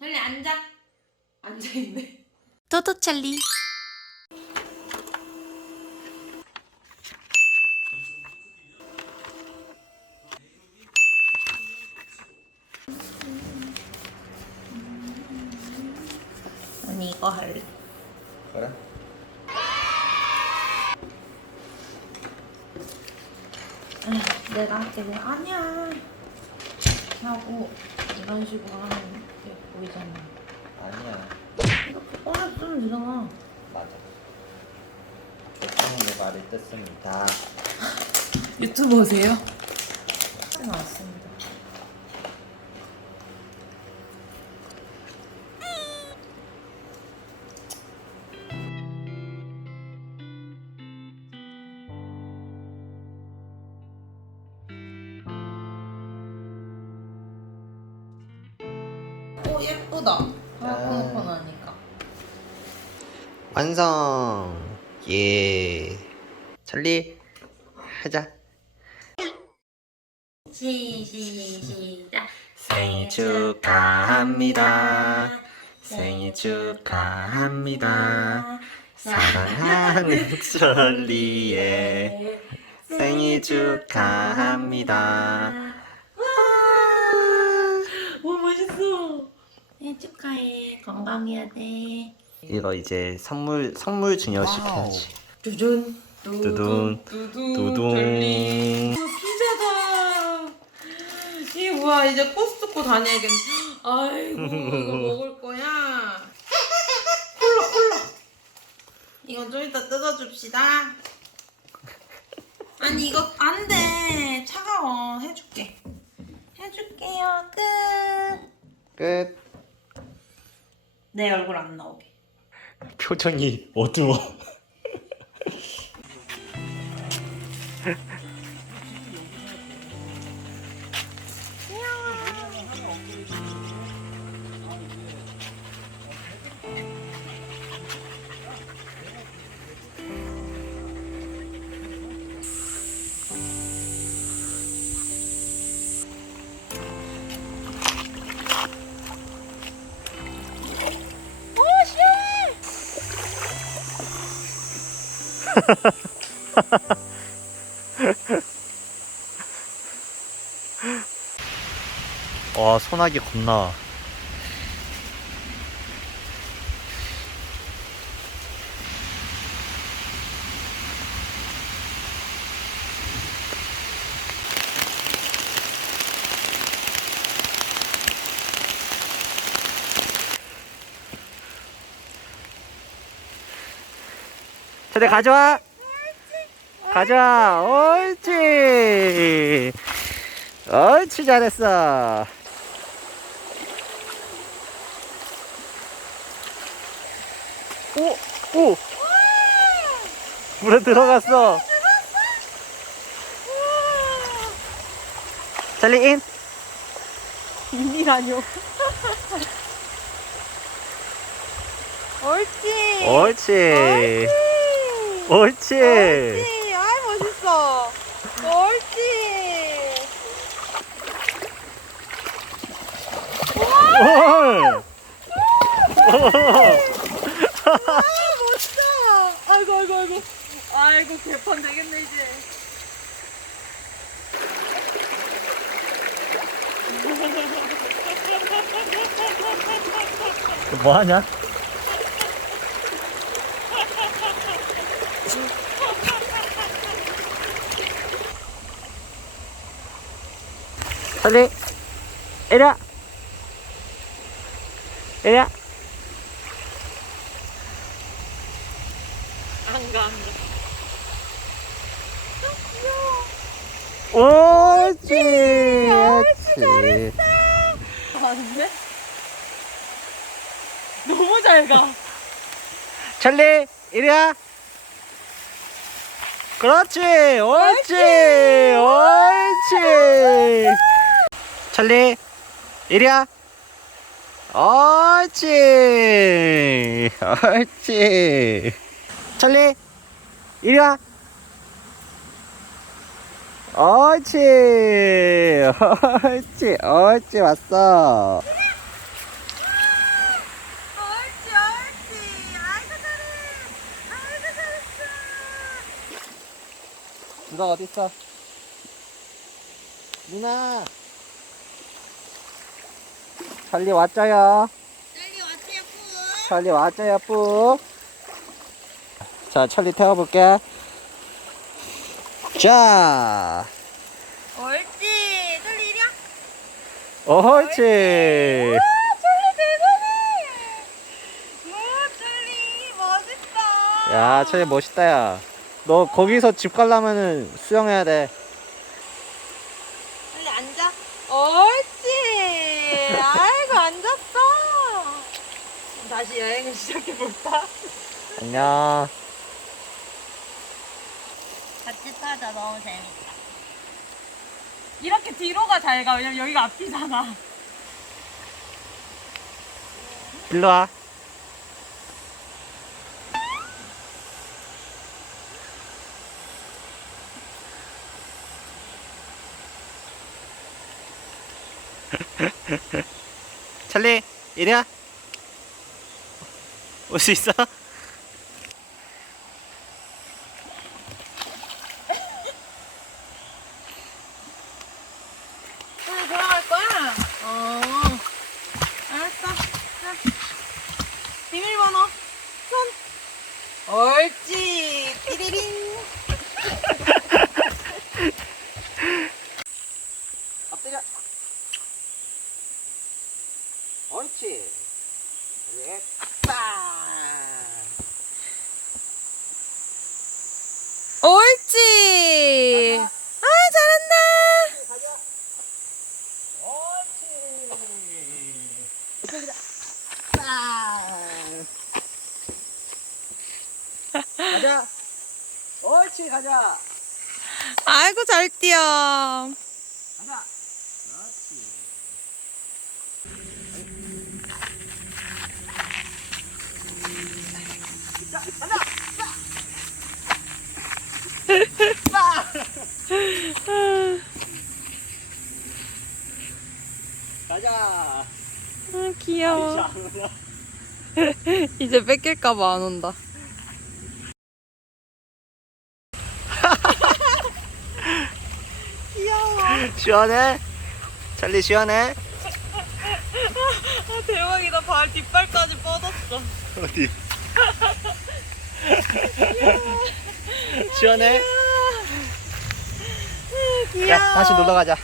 찰리 앉아. 앉아 있네. 또또 찰리. 아니 이거 할래. 그래? 내가 할게 그냥 아니야. 하고 이런 식으로 하는 게 보이잖아. 아니야. 이렇게 꺼냈으면 되잖아. 맞아. 대통령의 말을 듣습니다. 유튜버세요? 나왔습니다. 오 예쁘다. 하나코노코 나니까. 완성. 예. 찰리 하자. 시, 시, 시작. 생일 축하합니다. 생일 축하합니다. 사랑하는 찰리의 생일 축하합니다. 오 멋있어. 생일 축하해. 건강해야 돼. 이거 이제 선물 선물 증여시켜야지. 두둔 두둔, 두둔 두둔. 별리. 어, 피자다. 이게 뭐야 이제 코스트코 다녀야겠네. 아이고 이거 먹을 거야. 콜라 콜라. 이건 좀 이따 뜯어줍시다. 아니 이거 안 돼. 차가워. 해줄게. 해줄게요. 끝. 끝. 내 얼굴 안 나오게. 표정이 어두워. 와 소나기 겁나. 저대 가져와. 가져와. 옳지. 옳지 잘했어. 오, 오. 물에 들어갔어. 찰리 인. 인이라뇨. 옳지. 옳지. 옳지. 옳지. 아이 멋있어. 옳지. 올. 아 멋있어. 아이고 아이고 아이고. 아이고 개판 되겠네 이제. 뭐 하냐? 찰리, 이리와. 이리와. 안 가, 안 가. 옳지. 옳지. 가는데? 너무 잘 가. 찰리, 이리와. 그렇지. 옳지. 옳지. 찰리 이리야 옳지. 옳지. 찰리 이리와. 옳지. 옳지. 옳지. 왔어. 옳지 옳지. 아이고 잘해 아이고 잘했어. 누나 어디 있어? 누나. 찰리 왔자요. 찰리 왔어요 뿌 찰리 왔자요 뿌. 자 찰리 태워볼게. 자. 옳지 찰리 옳지. 대단해 와 찰리 멋있다 야 찰리 멋있다 야. 너 거기서 집 가려면은 수영해야 돼. 찰리 앉아 옳지 아이고 앉았어 다시 여행을 시작해볼까? 안녕. 같이 타자 너무 재밌다 이렇게 뒤로가 잘 가. 왜냐면 여기가 앞이잖아. 일로 와. 찰리, 이리 와. 올 수 있어? 찰리 돌아갈 거야? 어 알았어 자. 비밀번호 손 옳지 띠리링 엎드려. 옳지. 그래. 빵. 옳지 아 잘한다 가자. 옳지. 이쪽이다. 빵. 가자. 옳지, 가자. 아이고 잘 뛰어 가자. 그렇지. 자, 가자. 가자. 아 귀여워 이제 뺏길까봐 안 온다 시원해? 찰리 시원해? 아 대박이다 발 뒷발까지 뻗었어 어디? 시원해? 귀여워 야, 다시 놀러 가자.